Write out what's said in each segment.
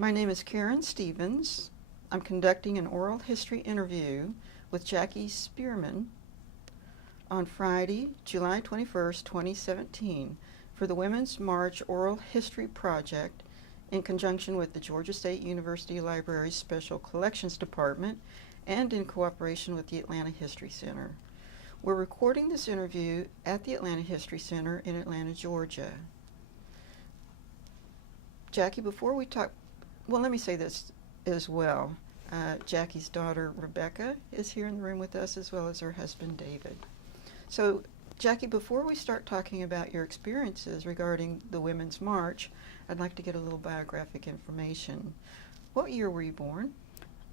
My name is Karen Stevens. I'm conducting an oral history interview with Jackie Spierman on Friday, July 21st, 2017, for the Women's March Oral History Project in conjunction with the Georgia State University Library's Special Collections Department and in cooperation with the Atlanta History Center. We're recording this interview at the Atlanta History Center in Atlanta, Georgia. Jackie, before we talk, well, let me say this as well. Jackie's daughter, Rebecca, is here in the room with us, as well as her husband, David. So, Jackie, before we start talking about your experiences regarding the Women's March, I'd like to get a little biographic information. What year were you born?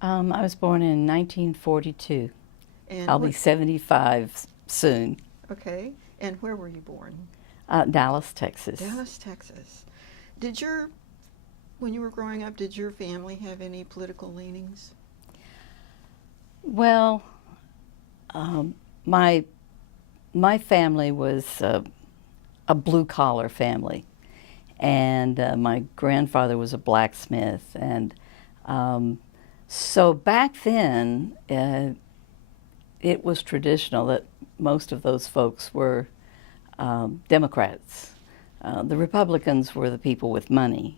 I was born in 1942. And I'll be 75 soon. Okay. And where were you born? Dallas, Texas. Dallas, Texas. When you were growing up, did your family have any political leanings? Well, my family was a blue-collar family, and my grandfather was a blacksmith, and so back then it was traditional that most of those folks were Democrats. The Republicans were the people with money.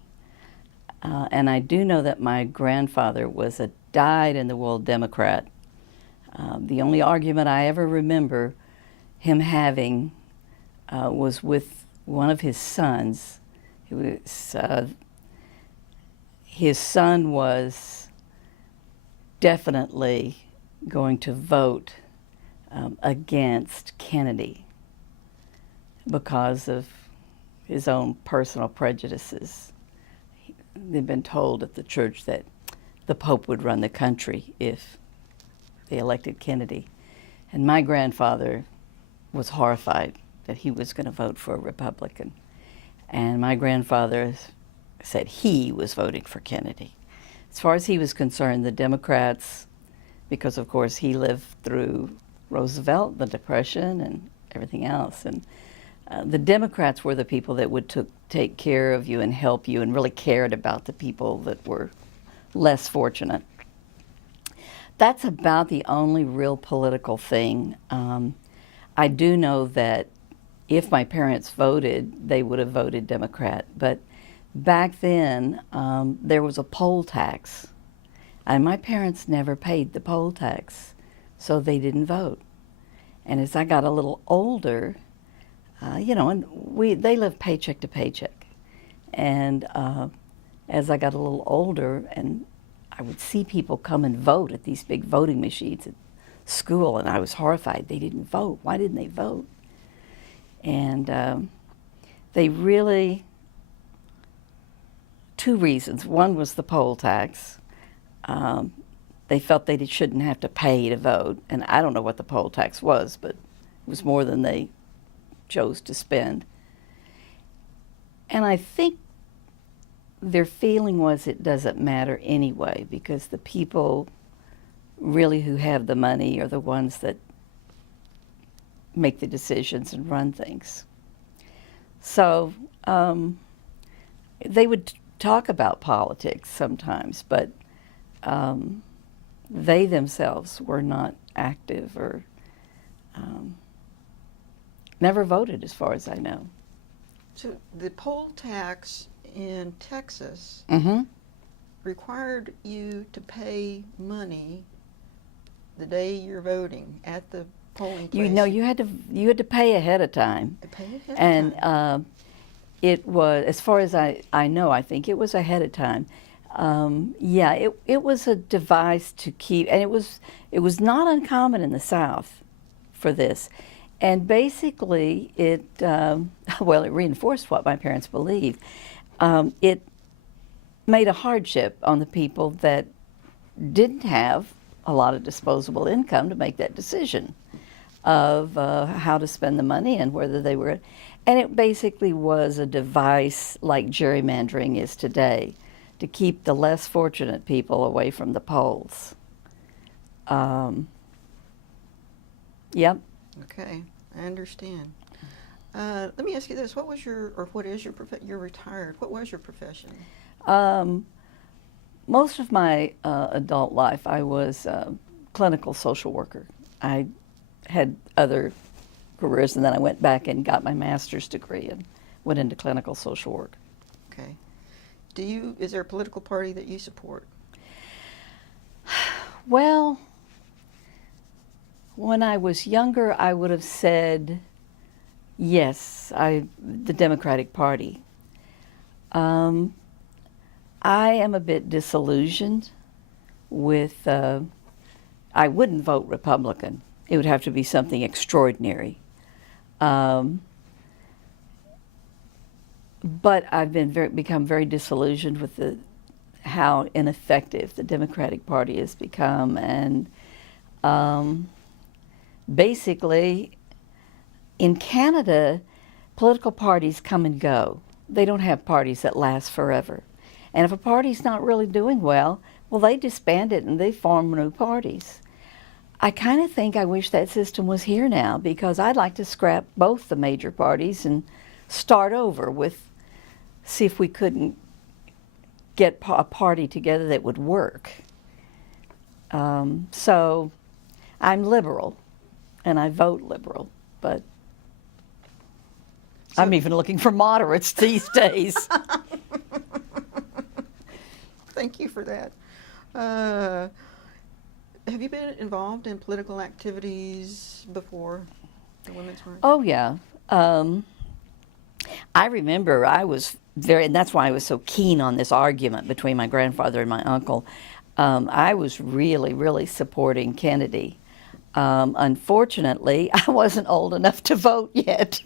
And I do know that my grandfather was a dyed-in-the-wool Democrat. The only argument I ever remember him having was with one of his sons. His son was definitely going to vote against Kennedy because of his own personal prejudices. They'd been told at the church that the Pope would run the country if they elected Kennedy. And my grandfather was horrified that he was going to vote for a Republican. And my grandfather said he was voting for Kennedy. As far as he was concerned, the Democrats, because of course he lived through Roosevelt, the Depression, and everything else, and the Democrats were the people that would take care of you and help you and really cared about the people that were less fortunate. That's about the only real political thing. I do know that if my parents voted, they would have voted Democrat. But back then, there was a poll tax. And my parents never paid the poll tax, so they didn't vote. And as I got a little older, and they lived paycheck to paycheck. And as I got a little older, and I would see people come and vote at these big voting machines at school, and I was horrified. They didn't vote. Why didn't they vote? And they really, two reasons. One was the poll tax. They felt they shouldn't have to pay to vote, and I don't know what the poll tax was, but it was more than they chose to spend. And I think their feeling was it doesn't matter anyway, because the people really who have the money are the ones that make the decisions and run things. So they would talk about politics sometimes, but they themselves were not active or never voted, as far as I know. So the poll tax in Texas required you to pay money the day you're voting at the polling place. You had to pay ahead of time. And it was, as far as I know, I think it was ahead of time. It was a device to keep, and it was not uncommon in the South for this. And basically, it reinforced what my parents believed. It made a hardship on the people that didn't have a lot of disposable income to make that decision of how to spend the money and whether they were. And it basically was a device like gerrymandering is today, to keep the less fortunate people away from the polls. Yep. Okay, I understand. Let me ask you this: what is your profession? You're retired. What was your profession? most of my adult life, I was a clinical social worker. I had other careers, and then I went back and got my master's degree and went into clinical social work. Okay. Is there a political party that you support? Well, when I was younger, I would have said yes, the Democratic Party. I am a bit disillusioned with, I wouldn't vote Republican. It would have to be something extraordinary. But I've become very disillusioned with how ineffective the Democratic Party has become, and basically, in Canada, political parties come and go. They don't have parties that last forever. And if a party's not really doing well, they disband it and they form new parties. I kind of think I wish that system was here now, because I'd like to scrap both the major parties and start over see if we couldn't get a party together that would work. So I'm liberal, and I vote liberal, but I'm even looking for moderates these days. Thank you for that. Have you been involved in political activities before the Women's March? Oh, yeah. I remember and that's why I was so keen on this argument between my grandfather and my uncle. I was really, really supporting Kennedy. Unfortunately, I wasn't old enough to vote yet,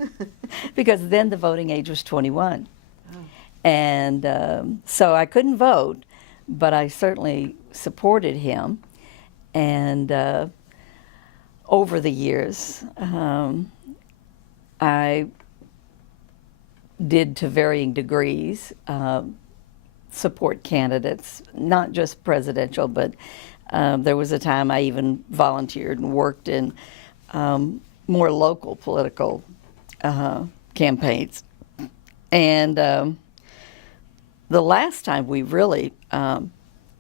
because then the voting age was 21. Oh. And so I couldn't vote, but I certainly supported him. And over the years, I did, to varying degrees, support candidates, not just presidential, but there was a time I even volunteered and worked in more local political campaigns. And the last time we really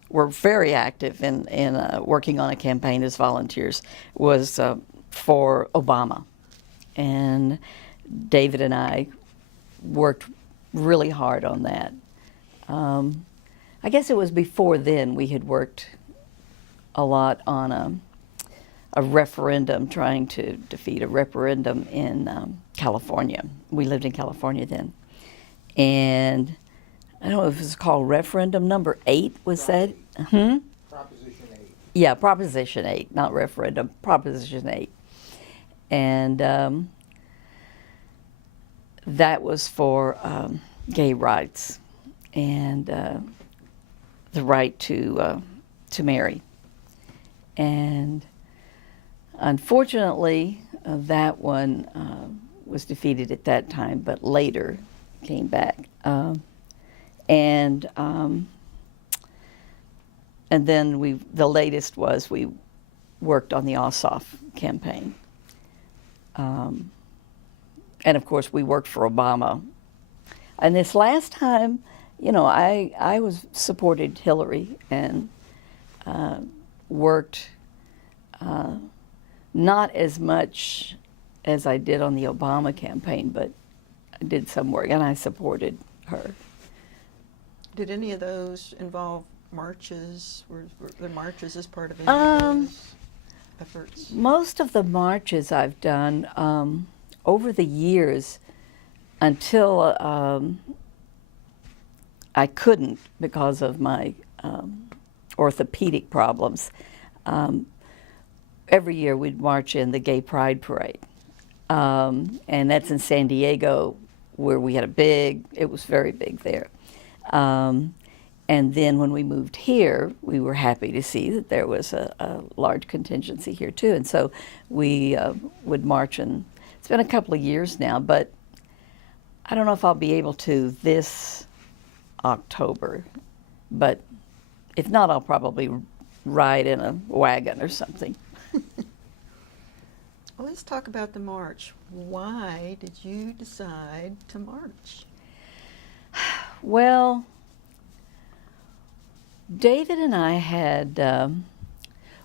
were very active in working on a campaign as volunteers was for Obama. And David and I worked really hard on that. I guess it was before then we had worked a lot on a referendum, trying to defeat a referendum in California. We lived in California then. And I don't know if it was called referendum number 8, was that? Proposition 8. Yeah, Proposition 8, not referendum, Proposition 8. And that was for gay rights and the right to marry. And unfortunately, that one was defeated at that time, but later came back. And then the latest was we worked on the Ossoff campaign. And of course, we worked for Obama. And this last time, I supported Hillary and worked not as much as I did on the Obama campaign, but I did some work, and I supported her. Did any of those involve marches? Were the marches as part of any of those efforts? Most of the marches I've done over the years, until I couldn't because of my orthopedic problems. Every year we'd march in the Gay Pride Parade. And that's in San Diego, where we had it was very big there. And then when we moved here, we were happy to see that there was a large contingency here too. And so we would march, and it's been a couple of years now, but I don't know if I'll be able to this October. But if not, I'll probably ride in a wagon or something. Well, let's talk about the march. Why did you decide to march? Well, David and I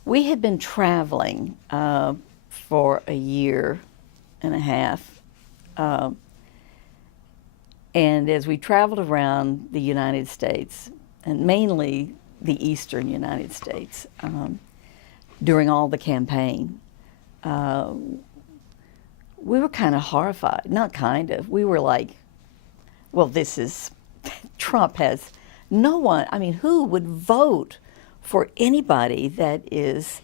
we had been traveling for a year and a half. And as we traveled around the United States, and mainly the eastern United States, during all the campaign, we were kind of horrified. Not kind of. We were like, well, Trump has no one. I mean, who would vote for anybody that is,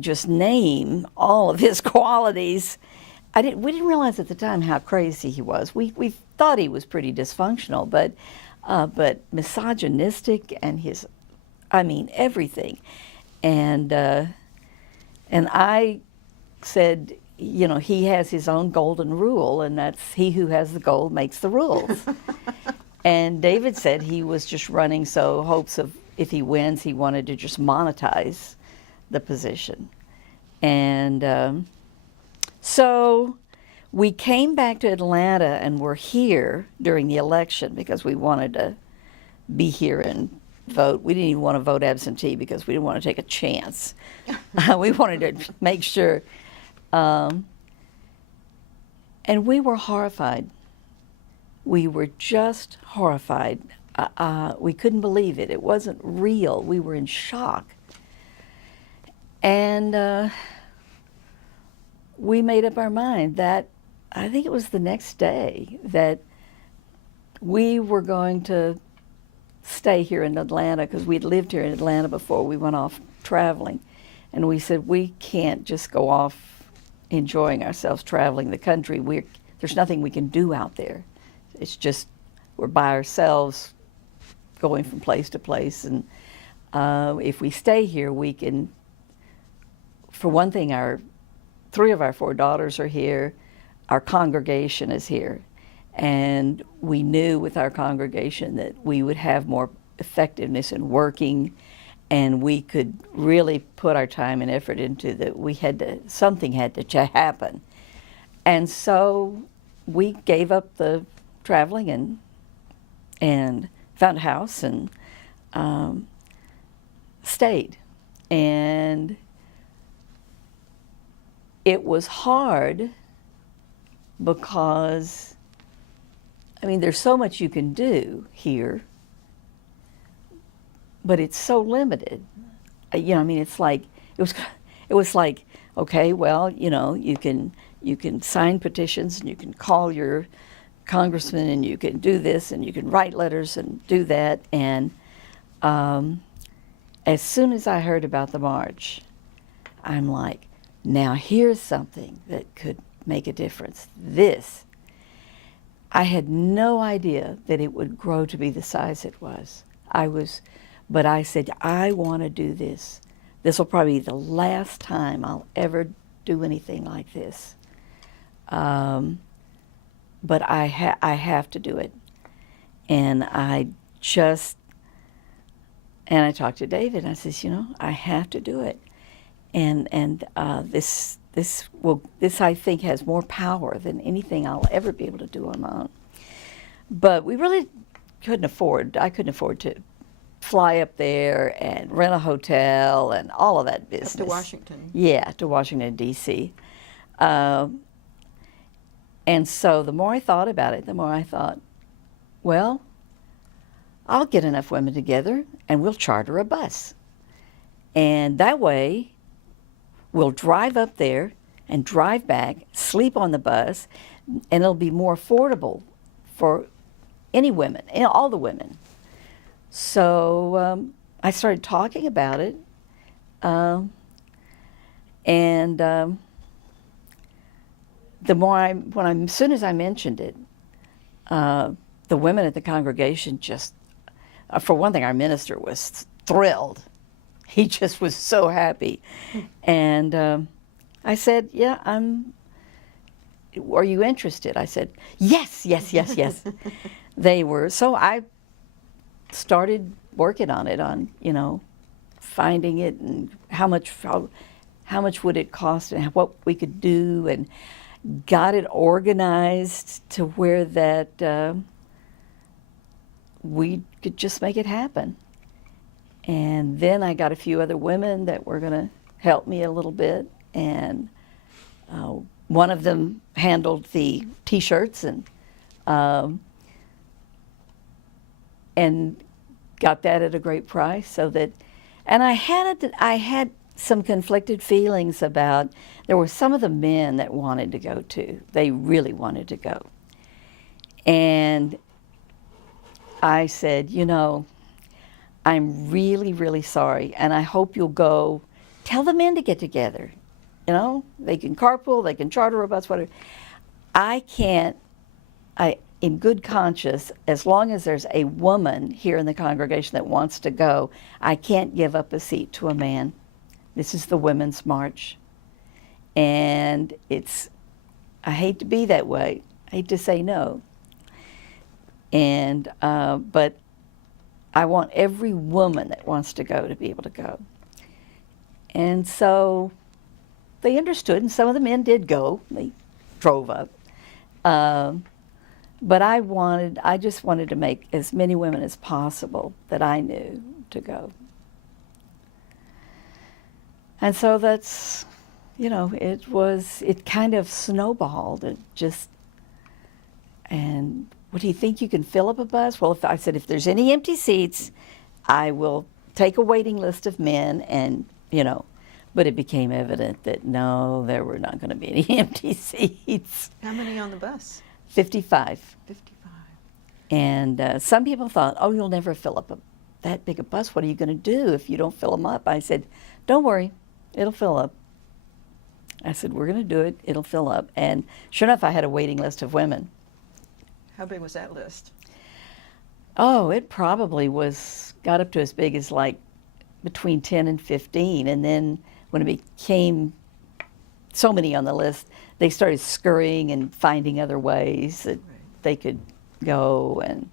just name all of his qualities. We didn't realize at the time how crazy he was. We thought he was pretty dysfunctional, but misogynistic and everything. And I said, he has his own golden rule, and that's he who has the gold makes the rules. And David said he was just running hopes of if he wins, he wanted to just monetize the position. And so we came back to Atlanta and were here during the election because we wanted to be here and vote. We didn't even want to vote absentee because we didn't want to take a chance. We wanted to make sure. And we were horrified. We were just horrified. We couldn't believe it. It wasn't real. We were in shock. And we made up our mind that, I think it was the next day, that we were going to stay here in Atlanta because we'd lived here in Atlanta before we went off traveling. And we said, we can't just go off enjoying ourselves traveling the country. There's nothing we can do out there. It's just we're by ourselves going from place to place. And if we stay here, we can, for one thing, three of our four daughters are here. Our congregation is here. And we knew with our congregation that we would have more effectiveness in working, and we could really put our time and effort into that. Something had to happen. And so we gave up the traveling and found a house and stayed. And it was hard because, there's so much you can do here, but it's so limited. It's like, it was like, okay, well, you can sign petitions and you can call your congressman and you can do this and you can write letters and do that. And as soon as I heard about the march, I'm like, now here's something that could make a difference. I had no idea that it would grow to be the size it was. But I said, I want to do this. This will probably be the last time I'll ever do anything like this. But I have to do it. And I talked to David and I says, I have to do it. And this I think has more power than anything I'll ever be able to do on my own. But we really I couldn't afford to fly up there and rent a hotel and all of that business. Up to Washington. Yeah, to Washington, D.C. And so the more I thought about it, the more I thought, well, I'll get enough women together and we'll charter a bus. And that way, we'll drive up there and drive back, sleep on the bus, and it'll be more affordable for any women, all the women. So I started talking about it, and as soon as I mentioned it, the women at the congregation just, for one thing, our minister was thrilled. He just was so happy. And I said, yeah, are you interested? I said, yes. They were. So I started working on it, finding it and how much would it cost and what we could do, and got it organized to where that we could just make it happen. And then I got a few other women that were going to help me a little bit. And one of them handled the T-shirts um, and got that at a great price. So that, and I had some conflicted feelings about. There were some of the men that wanted to go too. They really wanted to go, and I said, you know, I'm really, really sorry, and I hope you'll go. Tell the men to get together. You know, they can carpool, they can charter a bus, whatever. I can't, in good conscience, as long as there's a woman here in the congregation that wants to go, I can't give up a seat to a man. This is the Women's March. And I hate to be that way. I hate to say no. And, but I want every woman that wants to go to be able to go. And so they understood, and some of the men did go. They drove up. But I just wanted to make as many women as possible that I knew to go. And so that's, you know, it kind of snowballed. And what do you think, you can fill up a bus? Well, I said, if there's any empty seats, I will take a waiting list of men and, you know, but it became evident that no, there were not going to be any empty seats. How many on the bus? 55. 55. And some people thought, oh, you'll never fill up that big a bus. What are you going to do if you don't fill them up? I said, don't worry, it'll fill up. I said, we're going to do it, it'll fill up. And sure enough, I had a waiting list of women. How big was that list? Oh, it probably got up to as big as like between 10 and 15. And then when it became so many on the list, they started scurrying and finding other ways that they could go. And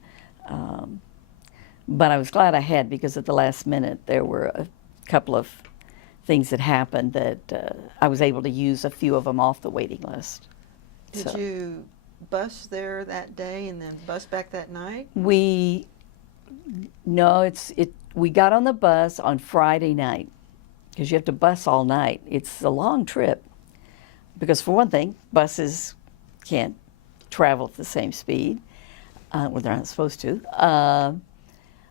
but I was glad I had, because at the last minute there were a couple of things that happened that I was able to use a few of them off the waiting list. Did you bus there that day and then bus back that night? We got on the bus on Friday night, because you have to bus all night. It's a long trip, because for one thing, buses can't travel at the same speed. Well, they're not supposed to.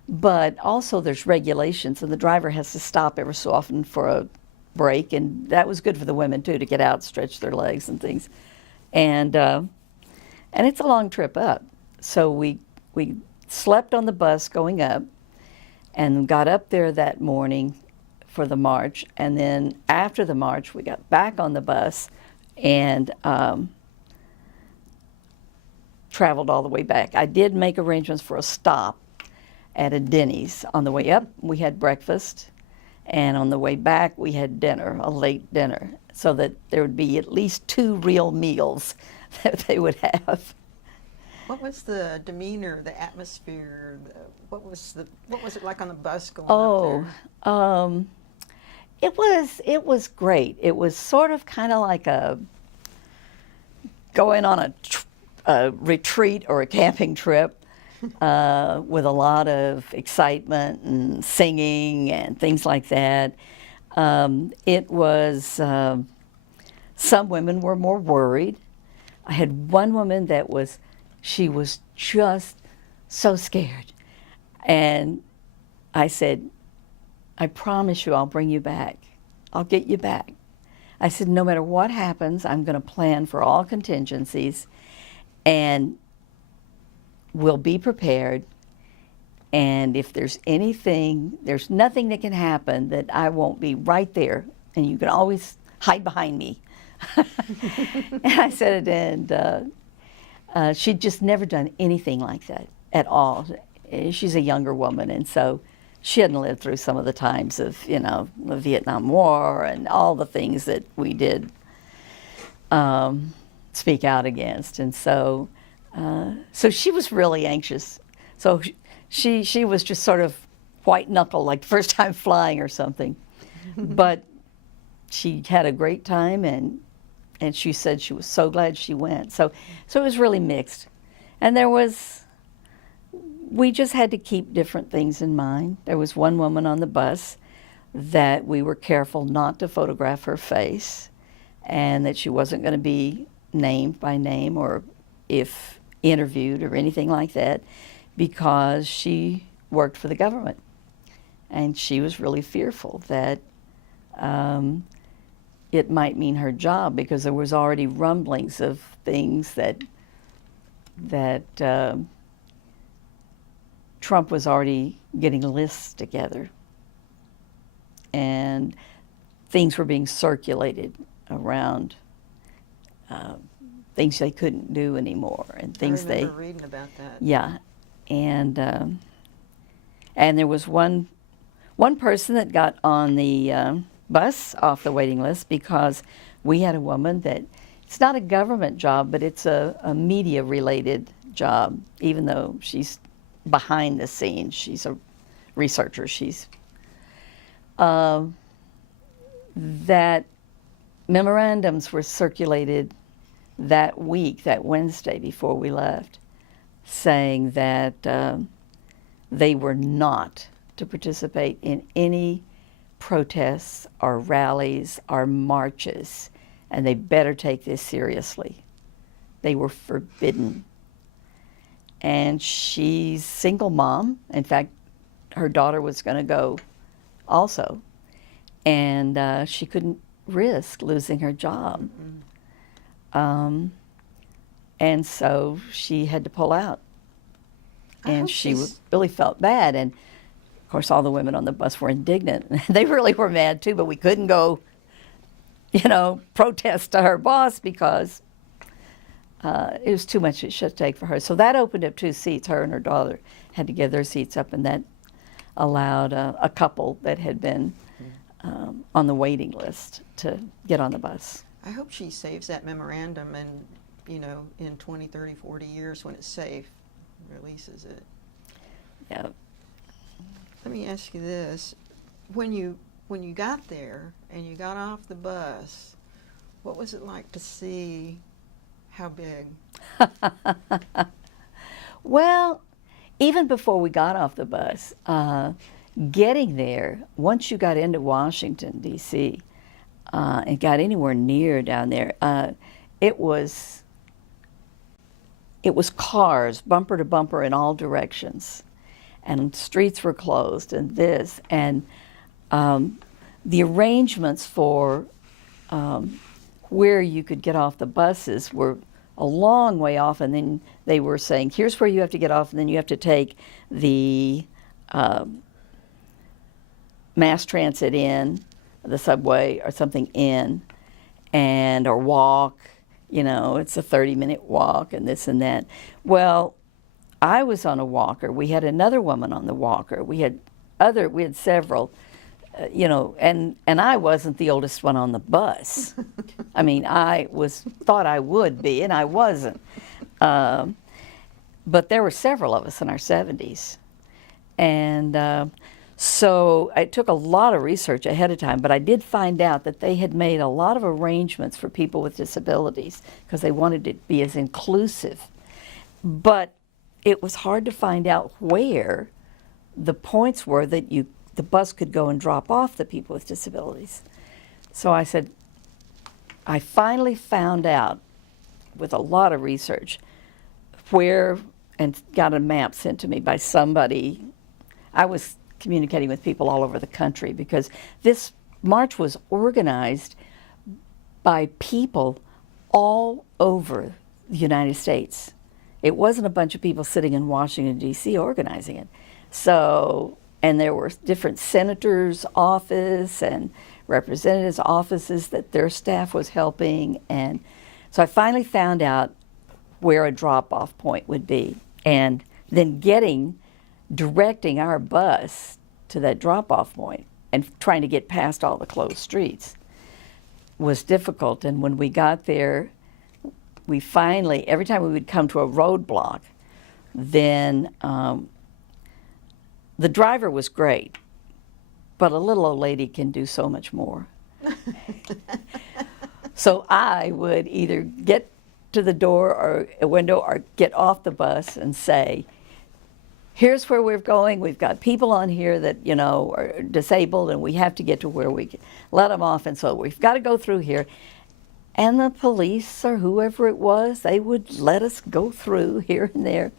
But also there's regulations, and the driver has to stop every so often for a break, and that was good for the women too, to get out, stretch their legs and things. And it's a long trip up. So we slept on the bus going up and got up there that morning for the march. And then after the march, we got back on the bus and traveled all the way back. I did make arrangements for a stop at a Denny's. On the way up, we had breakfast, and on the way back, we had dinner, a late dinner, so that there would be at least 2 real meals that they would have. What was the demeanor, the atmosphere? What was it like on the bus going up there? It was great. It was sort of kind of like going on a retreat or a camping trip. With a lot of excitement and singing and things like that. It was, some women were more worried. I had one woman she was just so scared. And I said, I promise you I'll bring you back. I'll get you back. I said, no matter what happens, I'm going to plan for all contingencies, and we'll be prepared, and if there's nothing that can happen that I won't be right there, and you can always hide behind me. And I said it, and she'd just never done anything like that at all. She's a younger woman, and so she hadn't lived through some of the times of, the Vietnam War and all the things that we did speak out against, and so she was really anxious. So she was just sort of white knuckle, like first time flying or something. But she had a great time, and she said she was so glad she went. So it was really mixed. And there was we just had to keep different things in mind. There was one woman on the bus that we were careful not to photograph her face, and that she wasn't going to be named by name or if interviewed or anything like that, because she worked for the government. And she was really fearful that it might mean her job, because there was already rumblings of things that Trump was already getting lists together, and things were being circulated around, things they couldn't do anymore, and things I remember reading about that. yeah, and there was one person that got on the bus off the waiting list, because we had a woman that, it's not a government job, but it's a media related job, even though she's behind the scenes. She's a researcher. She's that memorandums were circulated that week, that Wednesday before we left, saying that they were not to participate in any protests or rallies or marches, and they better take this seriously. They were forbidden. And she's single mom. In fact, her daughter was going to go also, and she couldn't risk losing her job. And so she had to pull out. And she really felt bad. And of course, all the women on the bus were indignant. They really were mad too, but we couldn't go, protest to her boss, because it was too much it should take for her. So that opened up 2 seats. Her and her daughter had to give their seats up, and that allowed a couple that had been on the waiting list to get on the bus. I hope she saves that memorandum and, in 20, 30, 40 years when it's safe, releases it. Yeah. Let me ask you this. When you got there and you got off the bus, what was it like to see how big? Well, even before we got off the bus, getting there, once you got into Washington, D.C., and got anywhere near down there, it was cars, bumper to bumper in all directions, and streets were closed, and the arrangements for where you could get off the buses were a long way off, and then they were saying, here's where you have to get off, and then you have to take the mass transit in, the subway or something in, or walk, it's a 30-minute walk and this and that. Well, I was on a walker. We had another woman on the walker. We had several, and I wasn't the oldest one on the bus. I mean, thought I would be, and I wasn't. But there were several of us in our 70s. And so it took a lot of research ahead of time, but I did find out that they had made a lot of arrangements for people with disabilities because they wanted it to be as inclusive. But it was hard to find out where the points were that the bus could go and drop off the people with disabilities. So I said, I finally found out with a lot of research where, and got a map sent to me by somebody. I was communicating with people all over the country because this march was organized by people all over the United States. It wasn't a bunch of people sitting in Washington, D.C. organizing it. So, and there were different senators' office and representatives' offices that their staff was helping. And so I finally found out where a drop-off point would be. And then directing our bus to that drop-off point and trying to get past all the closed streets was difficult. And when we got there, we finally, every time we would come to a roadblock, then the driver was great, but a little old lady can do so much more. So I would either get to the door or a window or get off the bus and say, here's where we're going. We've got people on here that, you know, are disabled, and we have to get to where we can let them off, and so we've got to go through here. And the police or whoever it was, they would let us go through here and there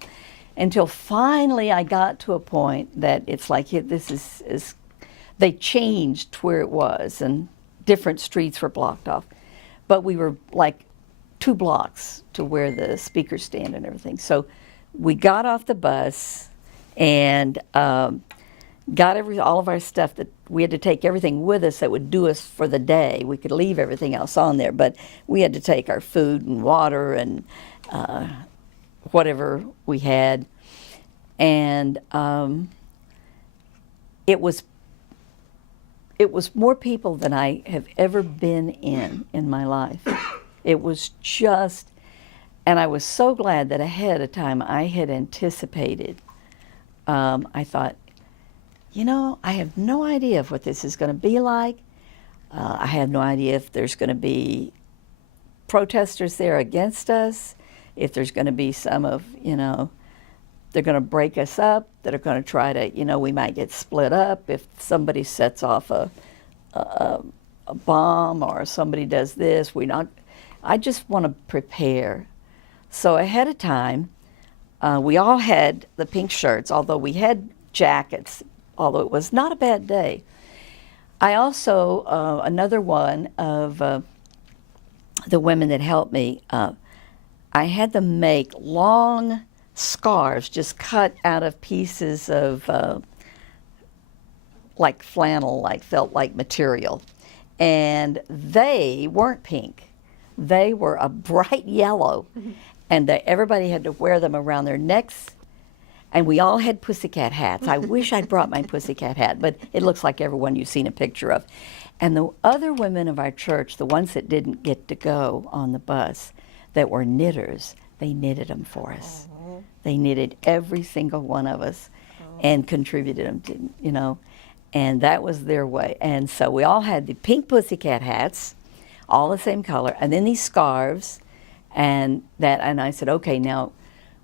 until finally I got to a point that it's like, this is they changed where it was, and different streets were blocked off. But we were like 2 blocks to where the speakers stand and everything. So we got off the bus and got all of our stuff that we had to take everything with us that would do us for the day. We could leave everything else on there, but we had to take our food and water and whatever we had. And it was more people than I have ever been in my life. It was just, and I was so glad that ahead of time I had anticipated. I thought, you know, I have no idea of what this is going to be like. I have no idea if there's going to be protesters there against us, if there's going to be some of, you know, they're going to break us up, that are going to try to, you know, we might get split up if somebody sets off a bomb or somebody does this. I just want to prepare. So ahead of time, we all had the pink shirts, although we had jackets, although it was not a bad day. I also, another one of the women that helped me, I had them make long scarves just cut out of pieces of like flannel, like felt like material. And they weren't pink. They were a bright yellow. And everybody had to wear them around their necks. And we all had pussycat hats. I wish I'd brought my pussycat hat, but it looks like everyone you've seen a picture of. And the other women of our church, the ones that didn't get to go on the bus, that were knitters, they knitted them for us. Oh. They knitted every single one of us and contributed them to, you know, and that was their way. And so we all had the pink pussycat hats, all the same color, and then these scarves, and I said, okay, now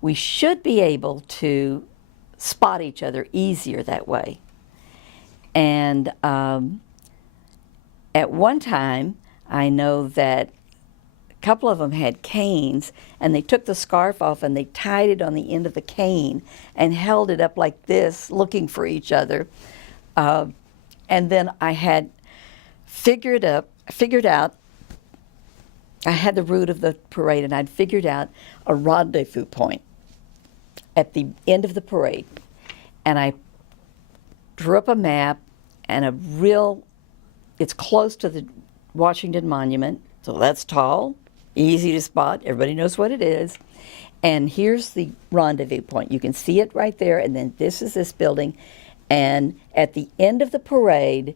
we should be able to spot each other easier that way. And at one time, I know that a couple of them had canes, and they took the scarf off and they tied it on the end of the cane and held it up like this, looking for each other. And then I had figured out, I had the route of the parade, and I'd figured out a rendezvous point at the end of the parade. And I drew up a map and it's close to the Washington Monument, so that's tall, easy to spot, everybody knows what it is. And here's the rendezvous point. You can see it right there, and then this is this building. And at the end of the parade,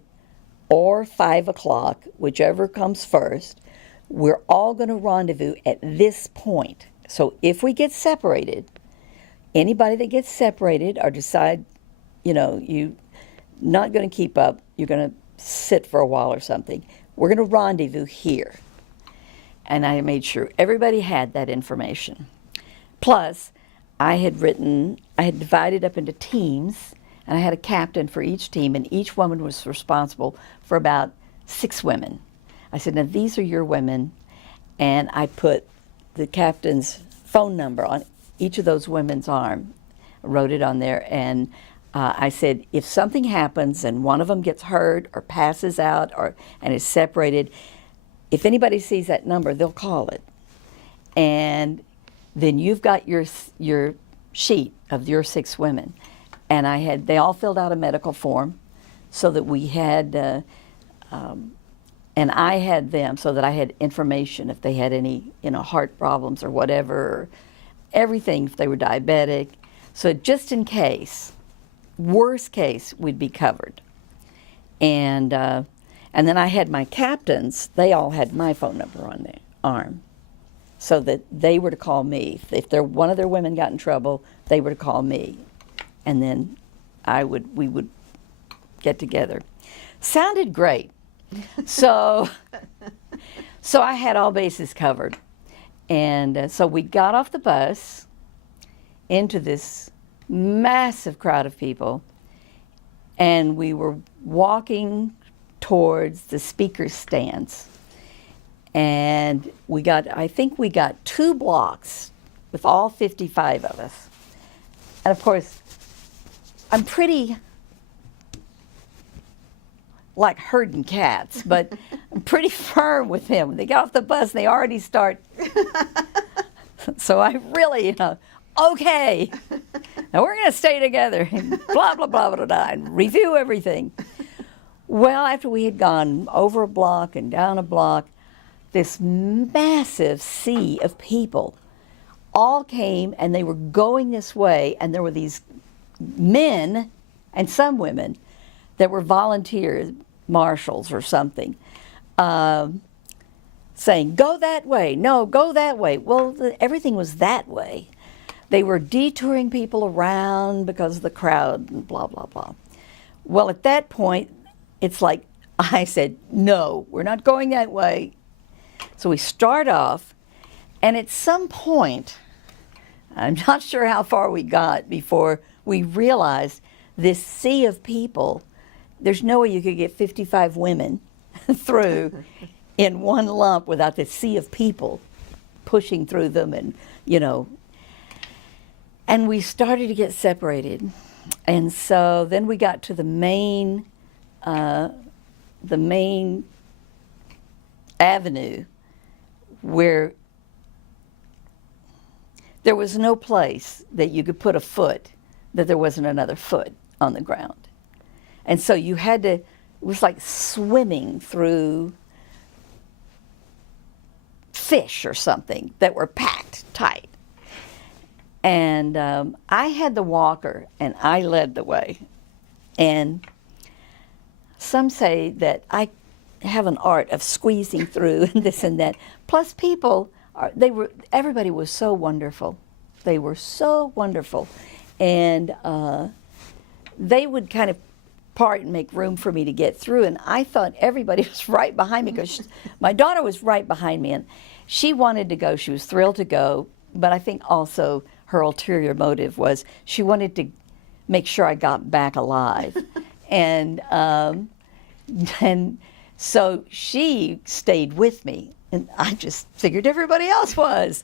or 5 o'clock, whichever comes first, we're all going to rendezvous at this point. So if we get separated, anybody that gets separated or decide, you know, you're not going to keep up, you're going to sit for a while or something, we're going to rendezvous here. And I made sure everybody had that information. Plus, I had divided up into teams, and I had a captain for each team, and each woman was responsible for about 6 women. I said, now these are your women, and I put the captain's phone number on each of those women's arm, wrote it on there, and I said, if something happens and one of them gets hurt or passes out and is separated, if anybody sees that number, they'll call it. And then you've got your sheet of your 6 women. And they all filled out a medical form so that we had, and I had them so that I had information if they had any, you know, heart problems or whatever, or everything, if they were diabetic. So just in case, worst case, we'd be covered. And then I had my captains, they all had my phone number on their arm so that they were to call me. If one of their women got in trouble, they were to call me. And then we would get together. Sounded great. So I had all bases covered. And so we got off the bus into this massive crowd of people, and we were walking towards the speaker's stands. And I think we got 2 blocks with all 55 of us. And of course, I'm pretty like herding cats, but I'm pretty firm with him. They get off the bus and they already start. So I really, okay, now we're going to stay together and blah, blah, blah, blah, blah, and review everything. Well, after we had gone over a block and down a block, this massive sea of people all came, and they were going this way, and there were these men and some women that were volunteers, marshals or something, saying, go that way, no, go that way. Well, everything was that way. They were detouring people around because of the crowd and blah, blah, blah. Well, at that point, it's like I said, no, we're not going that way. So we start off, and at some point, I'm not sure how far we got before we realized this sea of people, there's no way you could get 55 women through in one lump without this sea of people pushing through them, and and we started to get separated. And so then we got to the main avenue, where there was no place that you could put a foot that there wasn't another foot on the ground. And so you had to, it was like swimming through fish or something that were packed tight. And I had the walker, and I led the way. And some say that I have an art of squeezing through and this and that. Plus everybody was so wonderful. They were so wonderful. And they would kind of part and make room for me to get through. And I thought everybody was right behind me, because my daughter was right behind me, and she wanted to go. She was thrilled to go. But I think also her ulterior motive was she wanted to make sure I got back alive. And so she stayed with me, and I just figured everybody else was.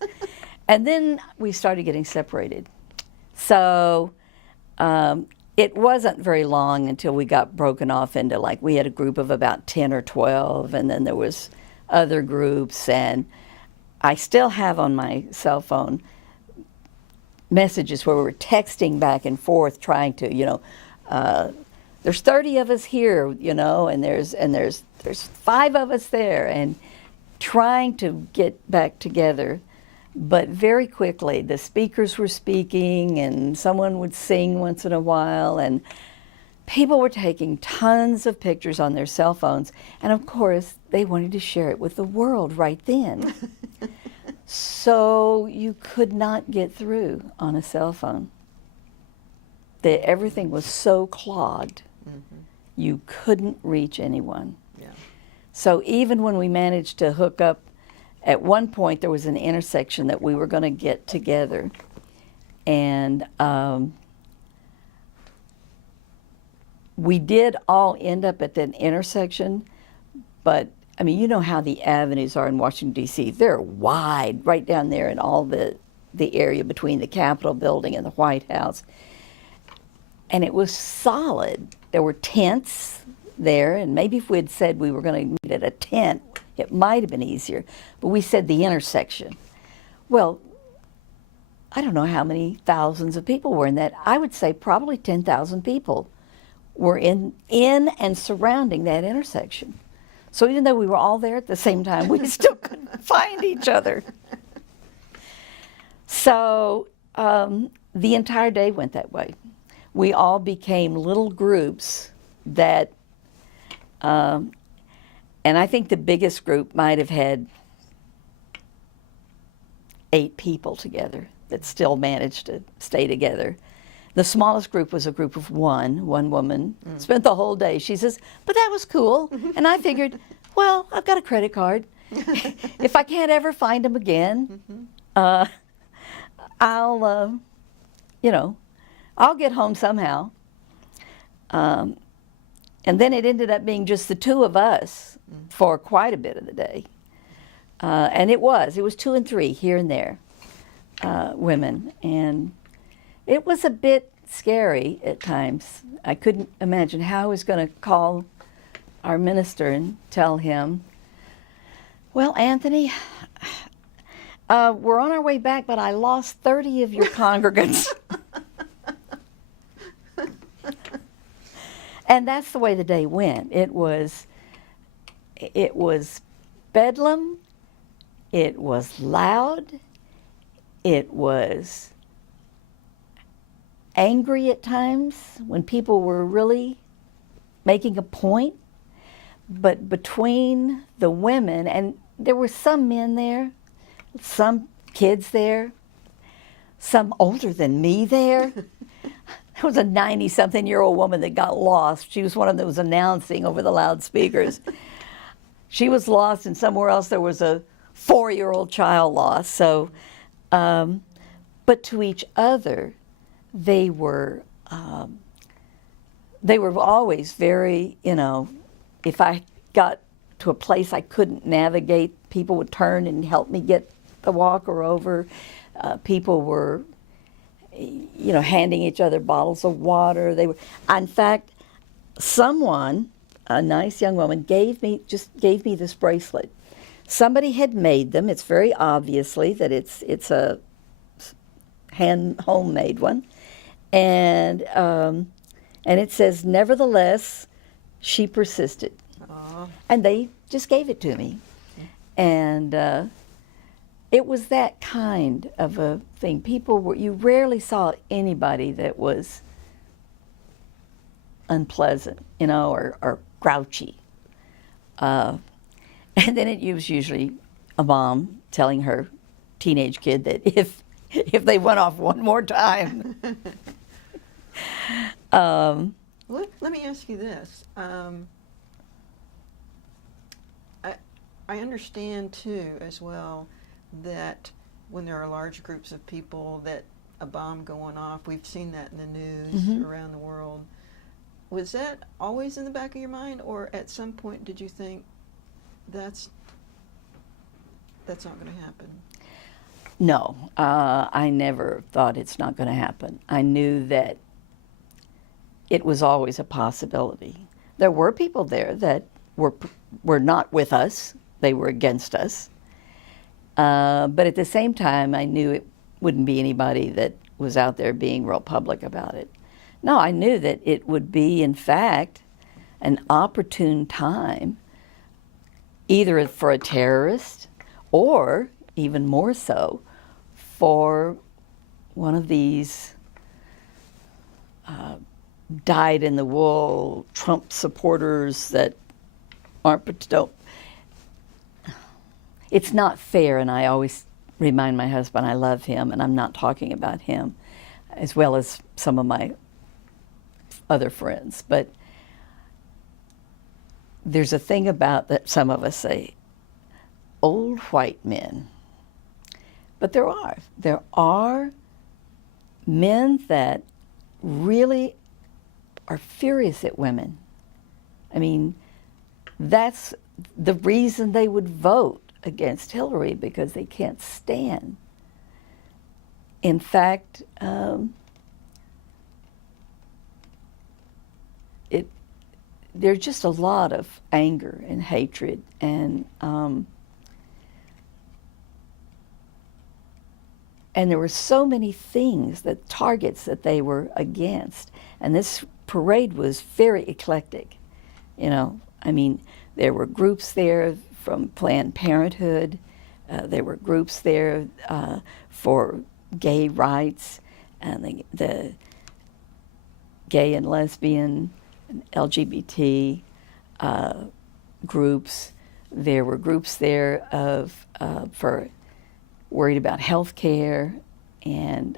And then we started getting separated. So it wasn't very long until we got broken off into, like, we had a group of about 10 or 12, and then there was other groups. And I still have on my cell phone messages where we were texting back and forth, trying to, there's 30 of us here, and there's 5 of us there, and trying to get back together. But very quickly, the speakers were speaking, and someone would sing once in a while, and people were taking tons of pictures on their cell phones, and of course, they wanted to share it with the world right then. So you could not get through on a cell phone. Everything was so clogged, you couldn't reach anyone. Yeah. So even when we managed to hook up, at one point there was an intersection that we were going to get together, and we did all end up at that intersection, but I mean, you know how the avenues are in Washington, D.C. They're wide right down there in all the area between the Capitol building and the White House. And it was solid. There were tents there, and maybe if we had said we were going to meet at a tent, it might have been easier. But we said the intersection. Well, I don't know how many thousands of people were in that. I would say probably 10,000 people were in and surrounding that intersection. So even though we were all there at the same time, we still couldn't find each other. So the entire day went that way. We all became little groups that, and I think the biggest group might have had 8 people together that still managed to stay together. The smallest group was a group of one woman, spent the whole day. She says, but that was cool. And I figured, well, I've got a credit card. If I can't ever find them again, I'll I'll get home somehow. And then it ended up being just the two of us for quite a bit of the day. And it was 2 and 3 here and there, women. And it was a bit scary at times. I couldn't imagine how I was going to call our minister and tell him, well, Anthony, we're on our way back, but I lost 30 of your congregants. And that's the way the day went. It was bedlam. It was loud. It was angry at times when people were really making a point. But between the women, and there were some men there, some kids there, some older than me there. There was a 90-something-year-old woman that got lost. She was one of them that was announcing over the loudspeakers. She was lost, and somewhere else there was a 4-year-old child lost. So, but to each other, they were always very, if I got to a place I couldn't navigate, people would turn and help me get the walker over. People were, handing each other bottles of water. They were, in fact, someone, a nice young woman, gave me this bracelet. Somebody had made them. It's very obviously that it's a homemade one, and it says, "Nevertheless, she persisted." Aww. And they just gave it to me, and it was that kind of a thing. You rarely saw anybody that was unpleasant, or grouchy. And then it was usually a mom telling her teenage kid that if they went off one more time. Let me ask you this. I understand too, as well, that when there are large groups of people, that a bomb going off, we've seen that in the news around the world. Was that always in the back of your mind, or at some point did you think that's not going to happen? No, I never thought it's not going to happen. I knew that it was always a possibility. There were people there that were not with us. They were against us. But at the same time, I knew it wouldn't be anybody that was out there being real public about it. No, I knew that it would be, in fact, an opportune time, either for a terrorist or, even more so, for one of these dyed-in-the-wool Trump supporters that don't. It's not fair, and I always remind my husband I love him, and I'm not talking about him, as well as some of my other friends. But there's a thing about that some of us say, old white men. But there are men that really are furious at women. I mean, that's the reason they would vote against Hillary, because they can't stand. In fact, there's just a lot of anger and hatred, and there were so many things, targets that they were against. And this parade was very eclectic. I mean, there were groups there from Planned Parenthood. There were groups there for gay rights, and the gay and lesbian and LGBT groups. There were groups there for worried about health care, and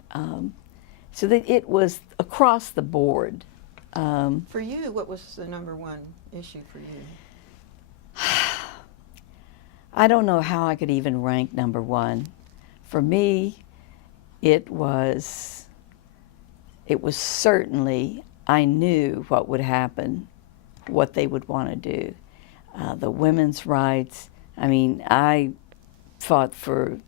so that it was across the board. For you, what was the number one issue for you? I don't know how I could even rank number one. For me, it was it was certainly, I knew what would happen, what they would want to do. The women's rights, I mean, I fought for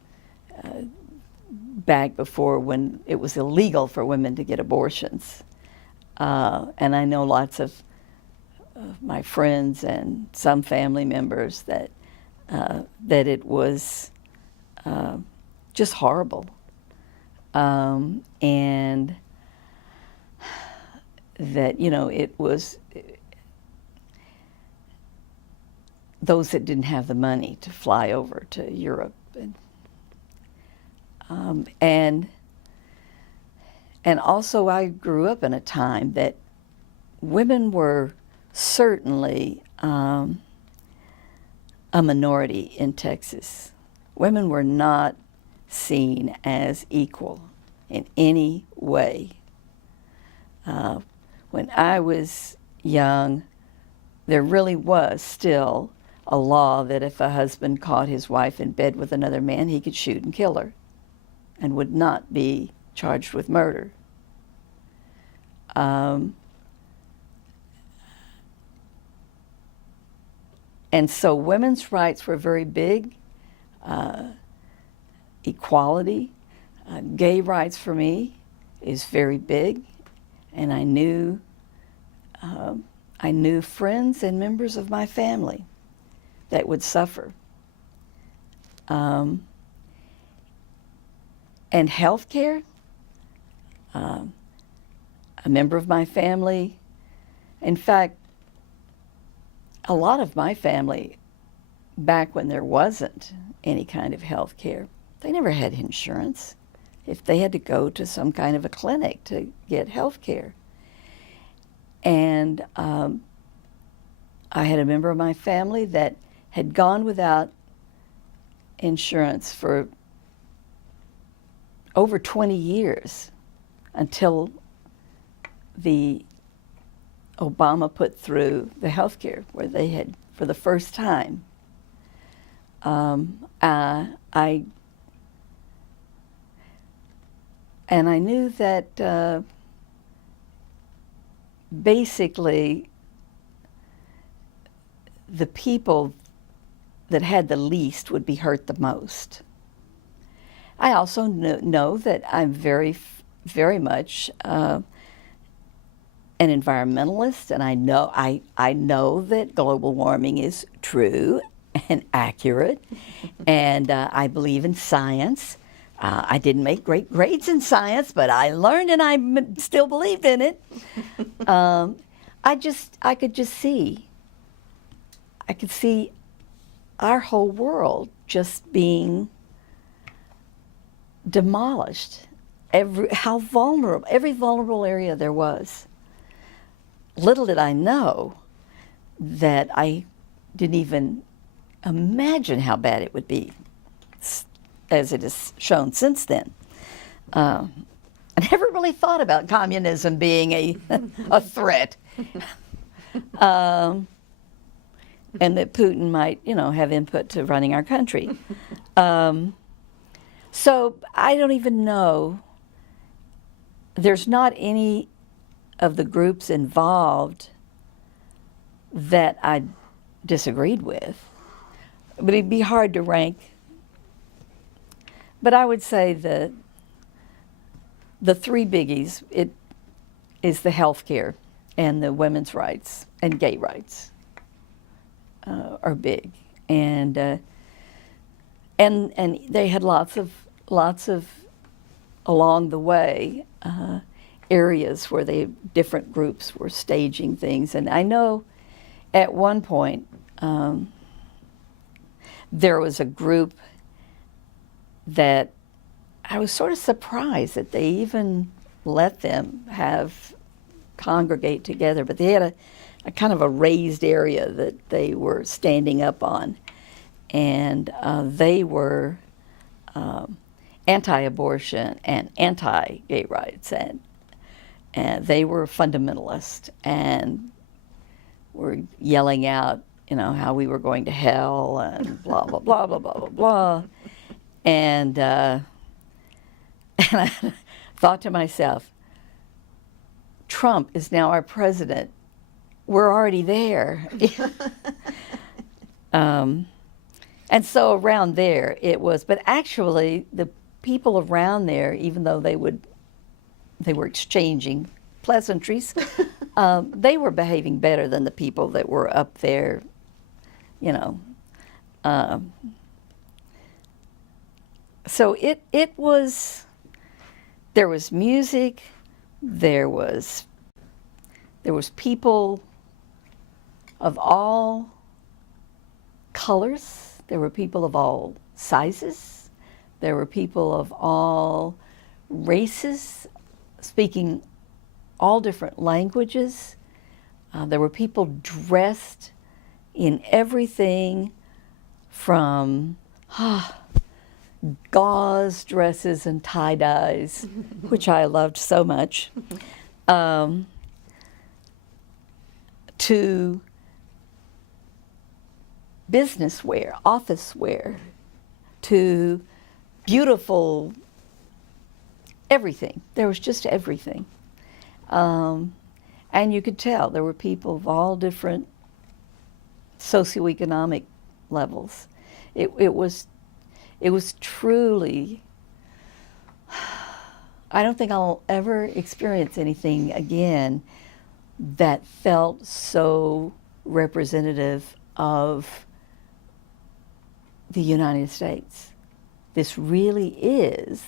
back before when it was illegal for women to get abortions. And I know lots of my friends and some family members that it was just horrible. And that, it was those that didn't have the money to fly over to Europe. And also I grew up in a time that women were certainly a minority in Texas. Women were not seen as equal in any way. When I was young, there really was still a law that if a husband caught his wife in bed with another man, he could shoot and kill her and would not be charged with murder. And so women's rights were very big. Equality, gay rights for me is very big. And I knew friends and members of my family that would suffer. And health care, a member of my family, in fact, a lot of my family, back when there wasn't any kind of health care, they never had insurance. If they had to go to some kind of a clinic to get health care. And I had a member of my family that had gone without insurance for over 20 years until the Obama put through the health care where they had, for the first time, And I knew that basically the people that had the least would be hurt the most. I also know that I'm very much an environmentalist, and I know that global warming is true and accurate, and I believe in science. I didn't make great grades in science, but I learned and I still believed in it. I could see our whole world just being demolished. Every vulnerable area there was. Little did I know that I didn't even imagine how bad it would be, as it has shown since then. I never really thought about communism being a threat, and that Putin might, have input to running our country. So I don't even know. There's not any of the groups involved that I disagreed with, but it'd be hard to rank. But I would say the three biggies, it is the health care and the women's rights and gay rights are big, and they had lots of along the way areas where different groups were staging things. And I know at one point there was a group that I was sort of surprised that they even let them congregate together, but they had a kind of a raised area that they were standing up on, and they were anti-abortion and anti-gay rights, and they were fundamentalist and were yelling out, how we were going to hell and blah, blah, blah, blah, blah, blah, blah. And I thought to myself, Trump is now our president. We're already there. And so around there it was, but actually the people around there, even though they were exchanging pleasantries, they were behaving better than the people that were up there, you know. So it was, there was music, there was people of all colors, there were people of all sizes, there were people of all races, speaking all different languages. There were people dressed in everything from gauze dresses and tie-dyes, which I loved so much, to business wear, office wear, to beautiful everything. There was just everything. And you could tell there were people of all different socioeconomic levels. It was truly, I don't think I'll ever experience anything again that felt so representative of the United States. This really is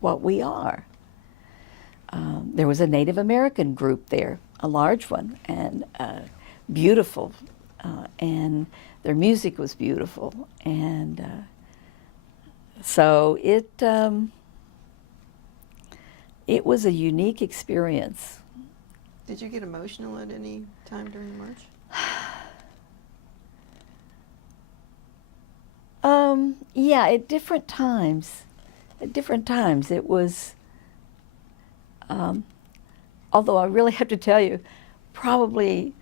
what we are. There was a Native American group there, a large one, and beautiful, and their music was beautiful, and so it was a unique experience. Did you get emotional at any time during the march? Yeah, at different times. It was, although I really have to tell you, probably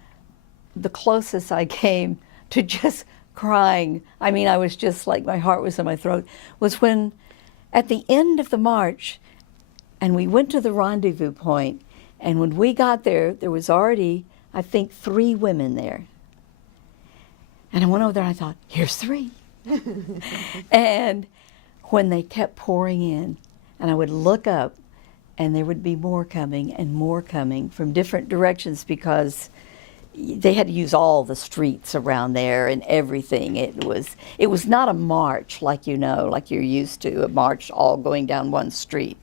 the closest I came to just crying, I mean, I was just like, my heart was in my throat, was when at the end of the march, and we went to the rendezvous point, and when we got there, there was already, I think, 3 women there. And I went over there and I thought, here's 3. And when they kept pouring in, and I would look up, and there would be more coming from different directions, because they had to use all the streets around there and everything. It was not a march like like you're used to, a march all going down one street.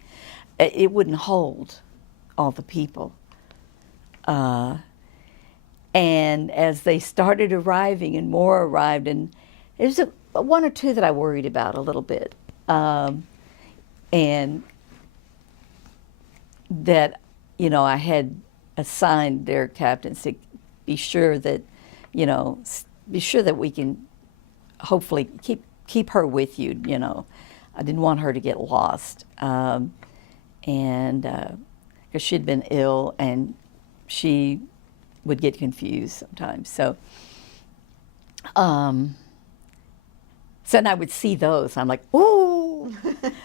It wouldn't hold all the people. And as they started arriving and more arrived, and there was one or two that I worried about a little bit. And that, I had assigned their captains to be sure that we can hopefully keep her with you, I didn't want her to get lost. And because she'd been ill and she would get confused sometimes. So then I would see those. I'm like, ooh,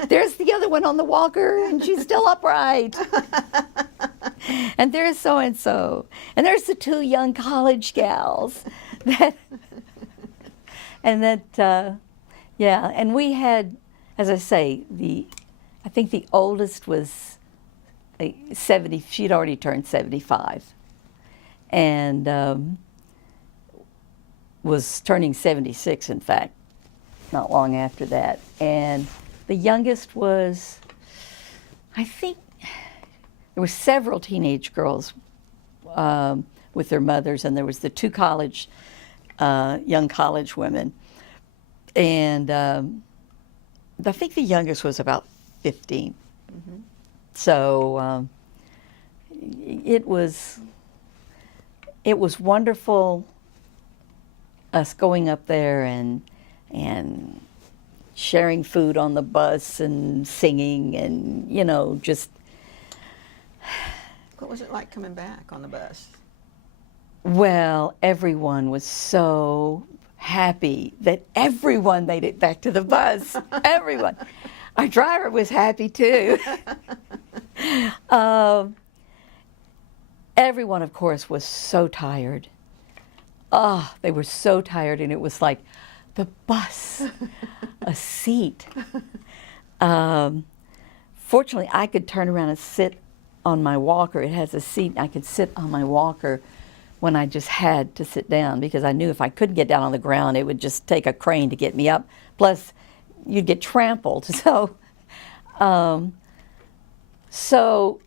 there's the other one on the walker, and she's still upright. And there's so-and-so. And there's the 2 young college gals. And we had, as I say, I think the oldest was 70, she'd already turned 75. And was turning 76, in fact, not long after that. And the youngest was, I think, there were several teenage girls with their mothers, and there was the 2 young college women. And I think the youngest was about 15. Mm-hmm. So it was wonderful, us going up there and sharing food on the bus and singing and, just... What was it like coming back on the bus? Well, everyone was so happy that everyone made it back to the bus. Everyone. Our driver was happy too. everyone, of course, was so tired. Ah, they were so tired, and it was like the bus, a seat. Fortunately, I could turn around and sit on my walker. It has a seat. I could sit on my walker when I just had to sit down, because I knew if I couldn't get down on the ground, it would just take a crane to get me up. Plus, you'd get trampled. So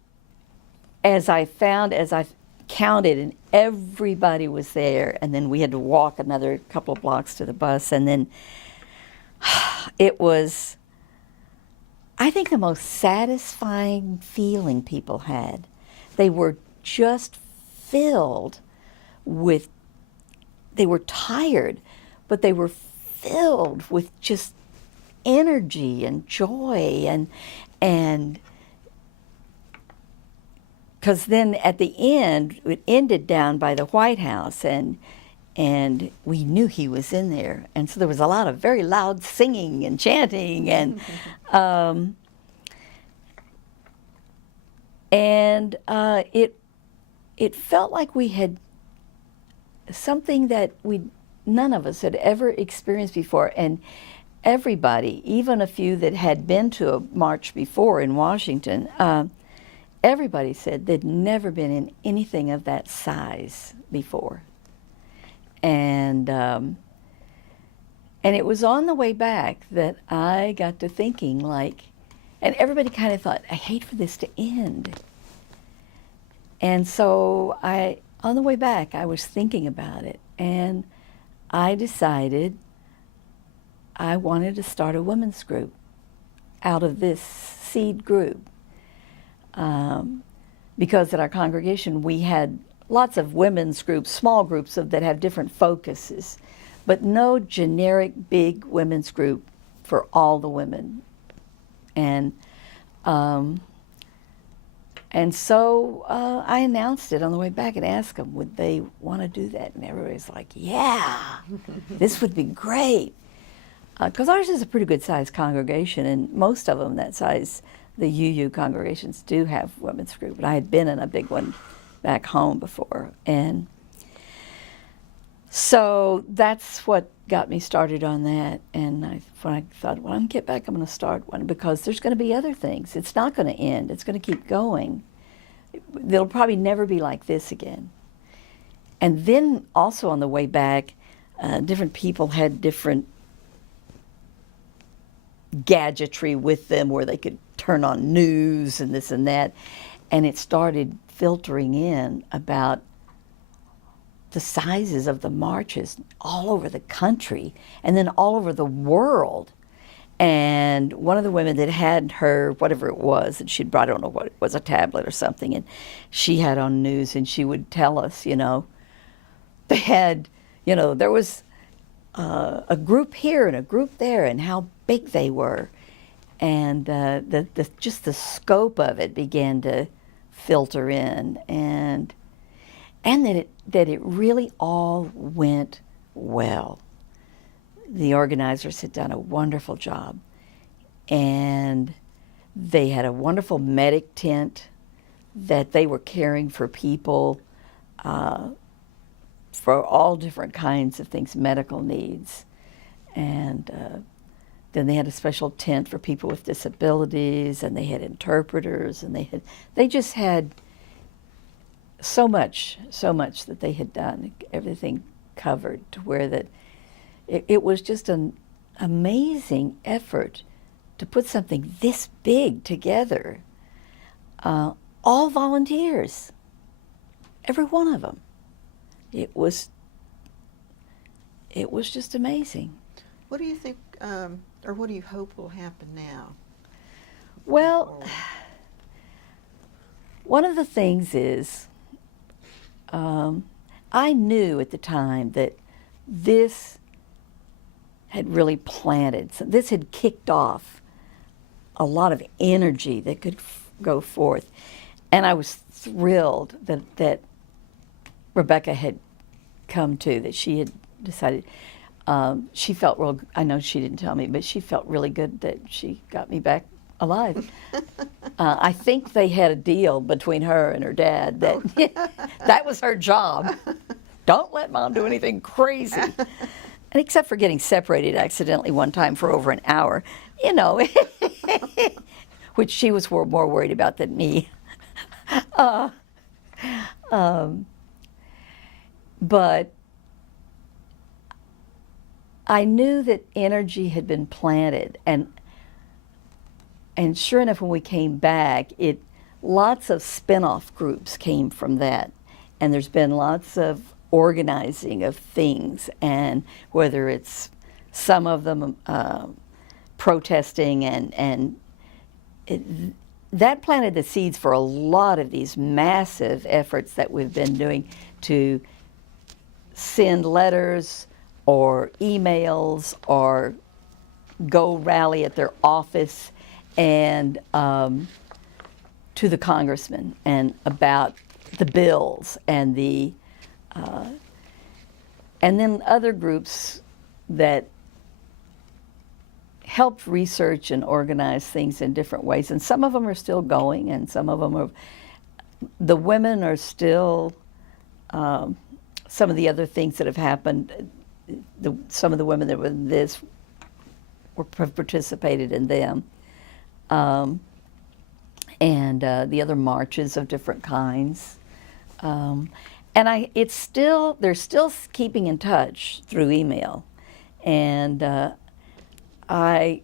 as I counted, and everybody was there, and then we had to walk another couple of blocks to the bus, and then it was, I think, the most satisfying feeling people had. They were just filled with, they were tired, but they were filled with just energy and joy, and because then at the end, it ended down by the White House, and we knew he was in there, and so there was a lot of very loud singing and chanting, and it felt like we had something that none of us had ever experienced before, and everybody, even a few that had been to a march before in Washington, everybody said they'd never been in anything of that size before. And it was on the way back that I got to thinking, like, and everybody kind of thought, I hate for this to end. And so on the way back, I was thinking about it, and I decided I wanted to start a women's group out of this seed group. Because at our congregation, we had lots of women's groups, small groups that have different focuses, but no generic big women's group for all the women. And so I announced it on the way back and asked them, would they want to do that? And everybody's like, yeah, this would be great. Because ours is a pretty good sized congregation, and most of them that size, the UU congregations, do have women's group. But I had been in a big one back home before. And so that's what got me started on that. And when I thought, well, I'm going to get back, I'm going to start one, because there's going to be other things. It's not going to end. It's going to keep going. It'll probably never be like this again. And then also on the way back, different people had different gadgetry with them where they could turn on news and this and that. And it started filtering in about the sizes of the marches all over the country and then all over the world. And one of the women that had her, whatever it was, that she'd brought, I don't know what it was, a tablet or something, and she had on news, and she would tell us, they had, there was a group here and a group there and how big they were. And just the scope of it began to filter in, and that it really all went well. The organizers had done a wonderful job, and they had a wonderful medic tent that they were caring for people for all different kinds of things, medical needs. And then they had a special tent for people with disabilities, and they had interpreters, and they just had so much that they had done, everything covered, to where that it was just an amazing effort to put something this big together. All volunteers, every one of them. It was just amazing. What do you think, or what do you hope will happen now? Well, one of the things is, I knew at the time that this had really planted, so this had kicked off a lot of energy that could go forth. And I was thrilled that Rebecca had come to, that she had decided. She felt real, I know she didn't tell me, but she felt really good that she got me back alive. I think they had a deal between her and her dad that that was her job. Don't let Mom do anything crazy. And except for getting separated accidentally one time for over an hour, you know, which she was more worried about than me. But I knew that energy had been planted, and sure enough, when we came back, lots of spin-off groups came from that, and there's been lots of organizing of things, and whether it's some of them protesting, and that planted the seeds for a lot of these massive efforts that we've been doing to send letters or emails or go rally at their office and to the congressman and about the bills and and then other groups that helped research and organize things in different ways. And some of them are still going, and some of them are. The women are still. Some of the other things that have happened. Some of the women that were in this participated in them. And the other marches of different kinds. And they're still keeping in touch through email. And I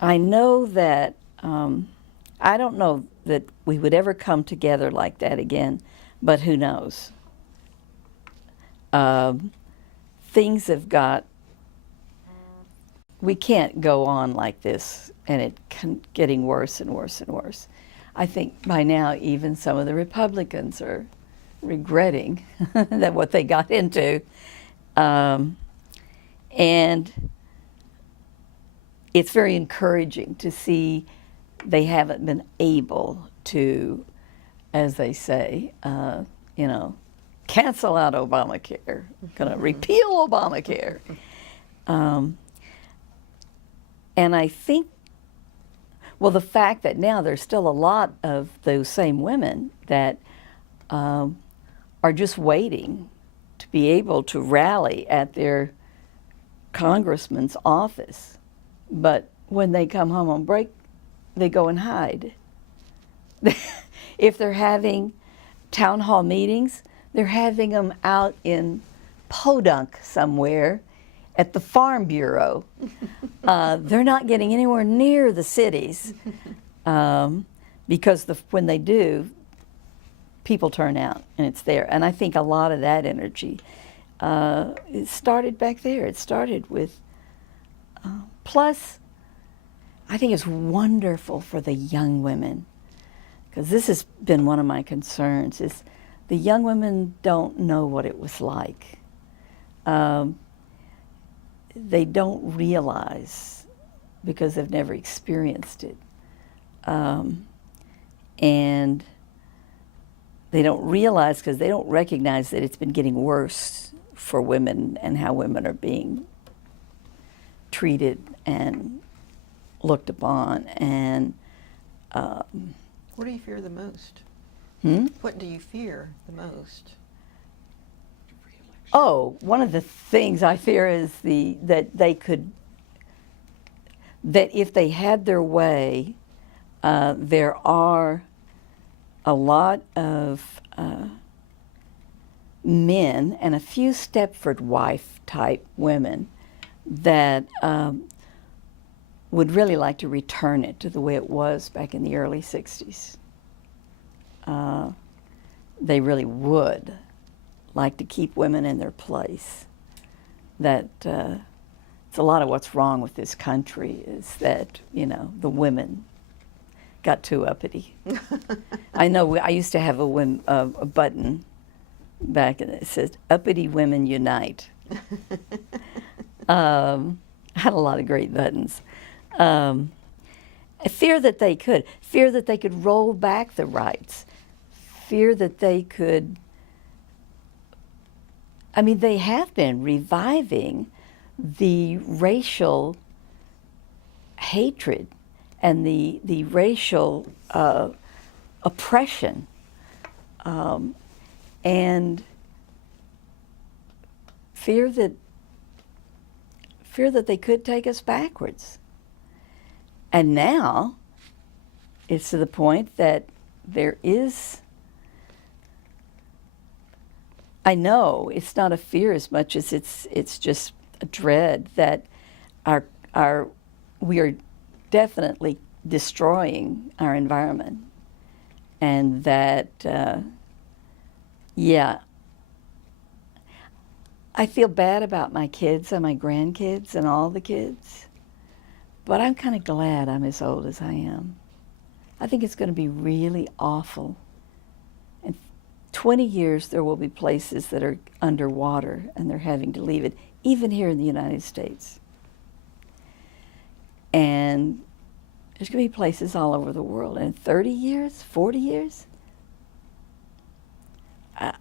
know that, I don't know that we would ever come together like that again, but who knows? Things have we can't go on like this, and it's getting worse and worse and worse. I think by now even some of the Republicans are regretting that what they got into. And it's very encouraging to see they haven't been able to, as they say, cancel out Obamacare, going to repeal Obamacare. And I think, well, the fact that now there's still a lot of those same women that are just waiting to be able to rally at their congressman's office. But when they come home on break, they go and hide. If they're having town hall meetings, they're having them out in Podunk somewhere at the Farm Bureau. They're not getting anywhere near the cities because when they do, people turn out and it's there. And I think a lot of that energy, it started back there. It started with, plus, I think it's wonderful for the young women, because this has been one of my concerns, is the young women don't know what it was like. They don't realize because they've never experienced it. And they don't realize because they don't recognize that it's been getting worse for women and how women are being treated and looked upon. And what do you fear the most? What do you fear the most? Oh, one of the things I fear is that if they had their way, there are a lot of men and a few Stepford wife type women that would really like to return it to the way it was back in the early 60s. They really would like to keep women in their place. That it's a lot of what's wrong with this country is that, the women got too uppity. I know I used to have a button back, and it says, "Uppity Women Unite." I had a lot of great buttons. I fear that they could roll back the rights, fear that they could. I mean, they have been reviving the racial hatred and the racial oppression, and fear that they could take us backwards. And now it's to the point that there is, I know it's not a fear as much as it's just a dread that we are definitely destroying our environment, and that I feel bad about my kids and my grandkids and all the kids, but I'm kind of glad I'm as old as I am. I think it's going to be really awful. In 20 years, there will be places that are underwater and they're having to leave it, even here in the United States. And there's going to be places all over the world. And in 30 years, 40 years,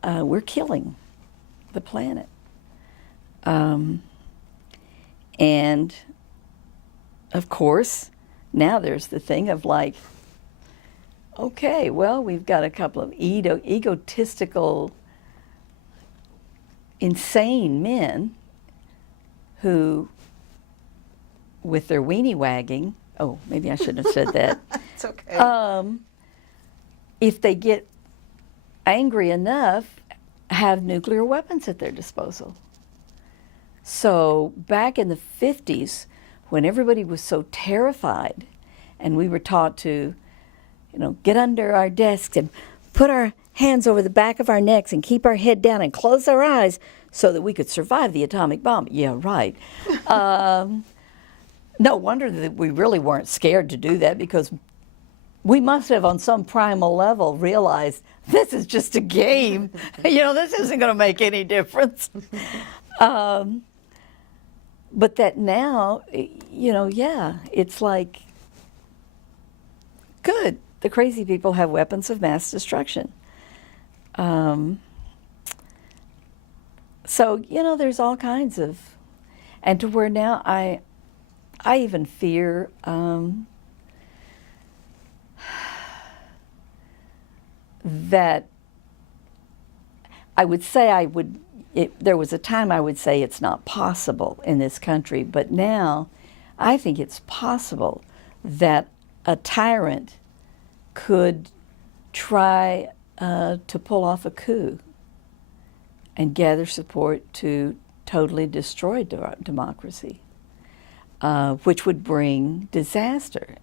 we're killing the planet. And of course, now there's the thing of like, okay, well, we've got a couple of egotistical, insane men who, with their weenie wagging, oh, maybe I shouldn't have said that. It's okay. If they get angry enough, have nuclear weapons at their disposal. So back in the 50s, when everybody was so terrified and we were taught to, get under our desks and put our hands over the back of our necks and keep our head down and close our eyes so that we could survive the atomic bomb. Yeah, right. No wonder that we really weren't scared to do that, because we must have on some primal level realized this is just a game. This isn't going to make any difference. But that now, it's like, good. The crazy people have weapons of mass destruction. So, there's all kinds of, and to where now I even fear that I would say there was a time I would say it's not possible in this country, but now I think it's possible that a tyrant could try to pull off a coup and gather support to totally destroy democracy, which would bring disaster.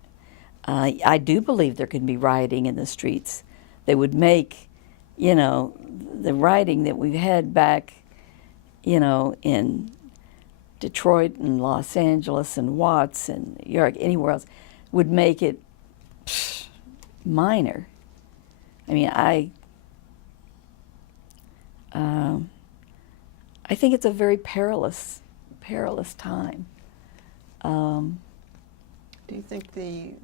I do believe there can be rioting in the streets that would make, the rioting that we've had back, in Detroit and Los Angeles and Watts and New York, anywhere else, would make it minor. I mean, I think it's a very perilous time. Do you think the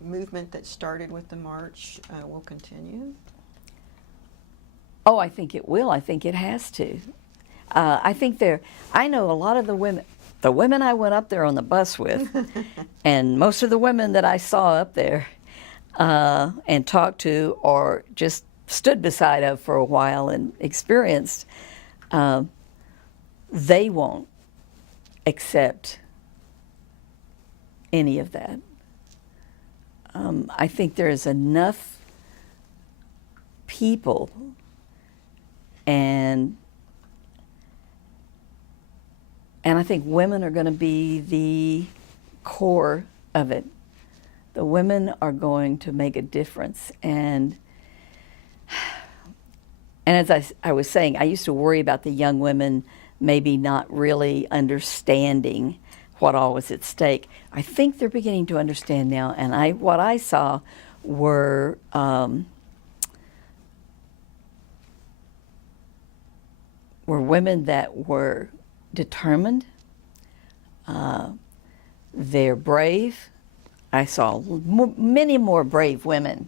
movement that started with the march will continue? Oh, I think it will. I think it has to. I know a lot of the women I went up there on the bus with, and most of the women that I saw up there and talked to or just stood beside of for a while and experienced, they won't accept any of that. I think there's enough people and I think women are going to be the core of it. The women are going to make a difference. And as I was saying, I used to worry about the young women maybe not really understanding what all was at stake. I think they're beginning to understand now. And what I saw were women that were determined. They're brave. I saw many more brave women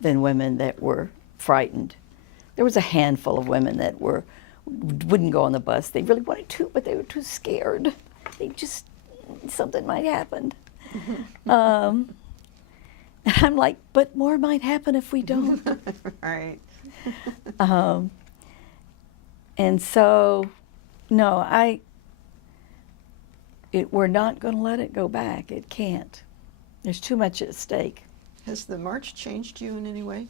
than women that were frightened. There was a handful of women that wouldn't go on the bus. They really wanted to, but they were too scared. Something might happen. And I'm like, but more might happen if we don't. Right. And so, no, we're not going to let it go back. It can't. There's too much at stake. Has the march changed you in any way?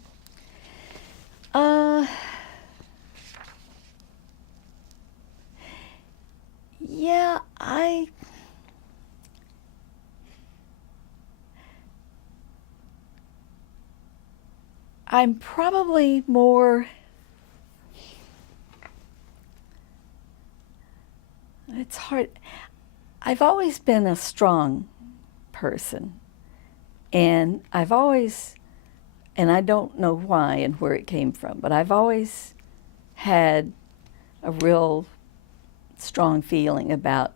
Yeah, I'm probably more, it's hard. I've always been a strong person. And and I don't know why and where it came from, but I've always had a real strong feeling about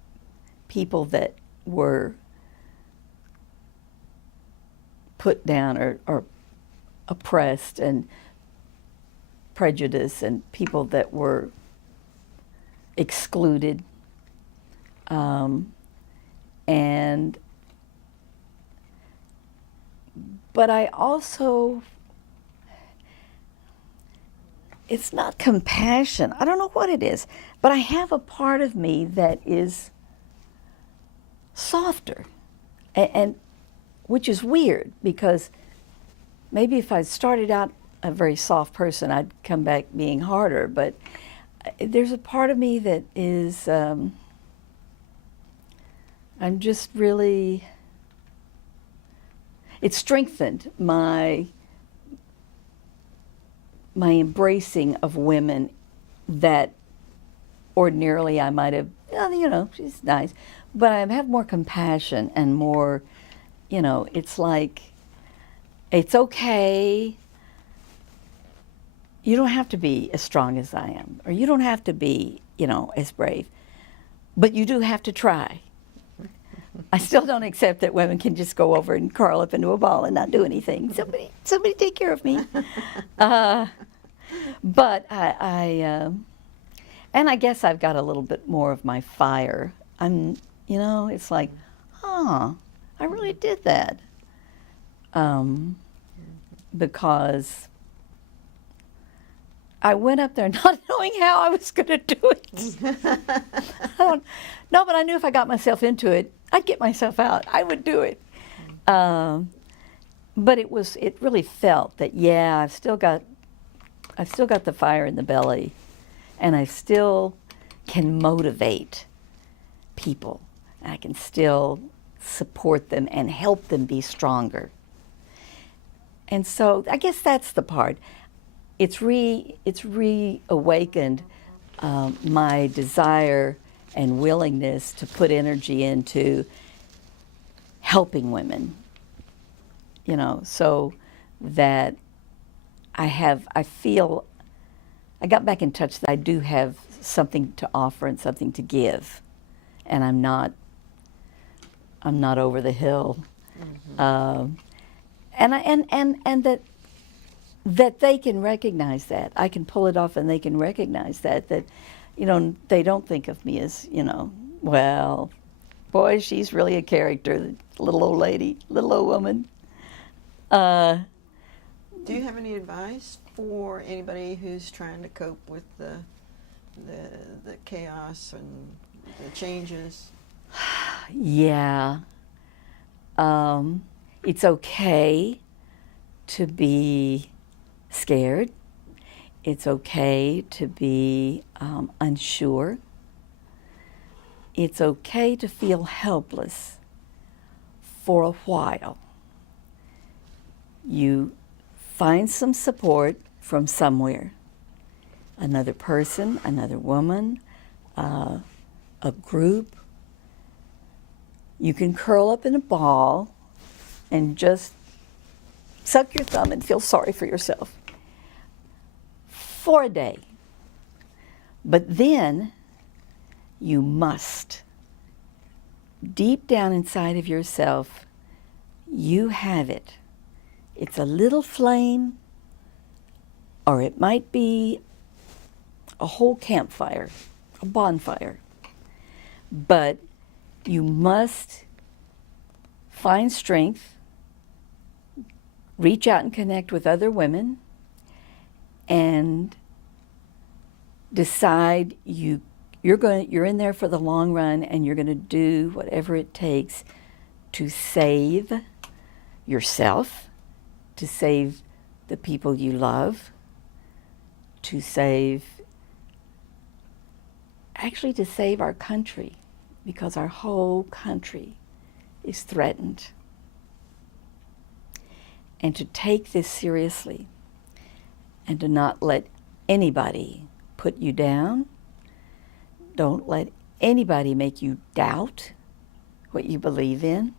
people that were put down or oppressed and prejudiced, and people that were excluded. But I also, it's not compassion. I don't know what it is, but I have a part of me that is softer, and which is weird, because maybe if I started out a very soft person, I'd come back being harder. But there's a part of me that is, I'm just really, it strengthened my embracing of women that ordinarily I might have, she's nice, but I have more compassion and more, it's like, it's okay. You don't have to be as strong as I am, or you don't have to be, as brave, but you do have to try. I still don't accept that women can just go over and curl up into a ball and not do anything. Somebody take care of me. But and I guess I've got a little bit more of my fire. It's like, I really did that. Because I went up there not knowing how I was going to do it. No, but I knew if I got myself into it, I'd get myself out. I would do it. But it really felt that, yeah, I've still got the fire in the belly, and I still can motivate people. I can still support them and help them be stronger. And so I guess that's the part. It's reawakened my desire and willingness to put energy into helping women, so that I feel I got back in touch that I do have something to offer and something to give, and I'm not over the hill. Mm-hmm. And that they can recognize that. I can pull it off, and they can recognize that they don't think of me as, well, boy, she's really a character, the little old lady, little old woman. Do you have any advice for anybody who's trying to cope with the chaos and the changes? Yeah. It's okay to be scared. It's okay to be unsure. It's okay to feel helpless for a while. You find some support from somewhere. Another person, another woman, a group. You can curl up in a ball and just suck your thumb and feel sorry for yourself for a day. But then you must, deep down inside of yourself, you have it. It's a little flame, or it might be a whole campfire, a bonfire. But you must find strength, reach out and connect with other women, and decide you're in there for the long run, and you're going to do whatever it takes to save yourself, to save the people you love, to save our country, because our whole country is threatened. And to take this seriously, and to not let anybody put you down. Don't let anybody make you doubt what you believe in.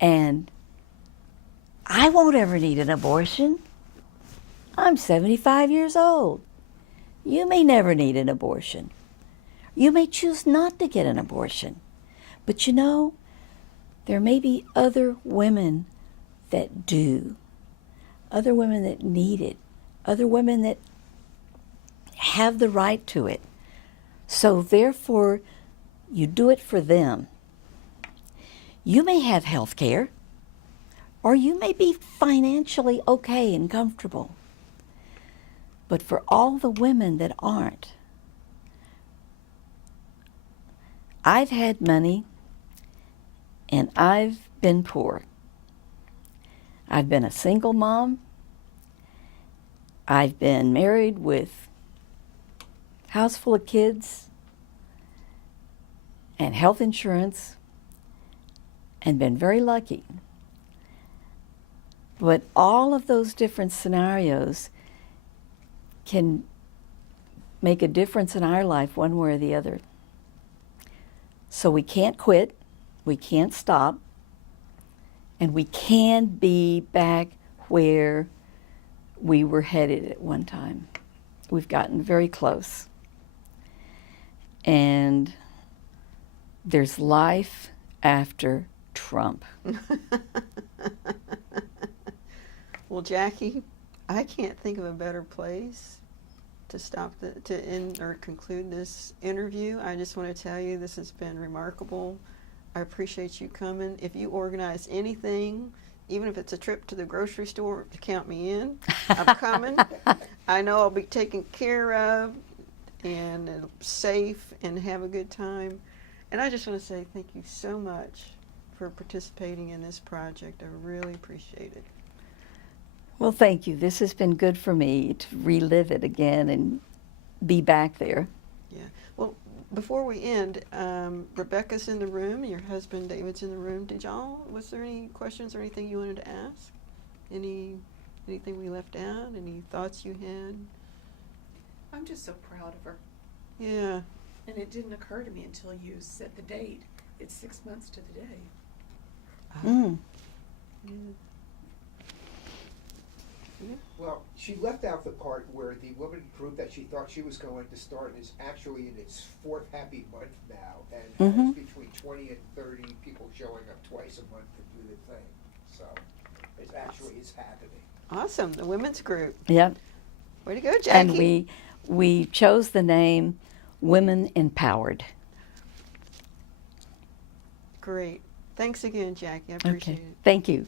And I won't ever need an abortion. I'm 75 years old. You may never need an abortion. You may choose not to get an abortion. But you know, there may be other women that do, other women that need it, other women that have the right to it. So therefore, you do it for them. You may have health care, or you may be financially okay and comfortable. But for all the women that aren't, I've had money and I've been poor. I've been a single mom. I've been married with a house full of kids and health insurance and been very lucky. But all of those different scenarios can make a difference in our life one way or the other. So we can't quit, we can't stop, and we can be back where we were headed at one time. We've gotten very close. And there's life after Trump. Well, Jackie, I can't think of a better place to end or conclude this interview. I just want to tell you this has been remarkable. I appreciate you coming. If you organize anything, even if it's a trip to the grocery store, to count me in. I'm coming. I know I'll be taken care of and safe and have a good time. And I just want to say thank you so much for participating in this project. I really appreciate it. Well, thank you. This has been good for me to relive it again and be back there. Yeah. Well, before we end, Rebecca's in the room. Your husband David's in the room. Was there any questions or anything you wanted to ask? Anything we left out? Any thoughts you had? I'm just so proud of her. Yeah. And it didn't occur to me until you set the date. It's 6 months to the day. Mm. Yeah. Yeah. Well, she left out the part where the woman group that she thought she was going to start is actually in its 4th happy month now, and has between 20 and 30 people showing up twice a month to do the thing. So it's happening. Awesome. The women's group. Yep. Way to go, Jackie. And we chose the name Women Empowered. Great. Thanks again, Jackie. I appreciate it. Thank you.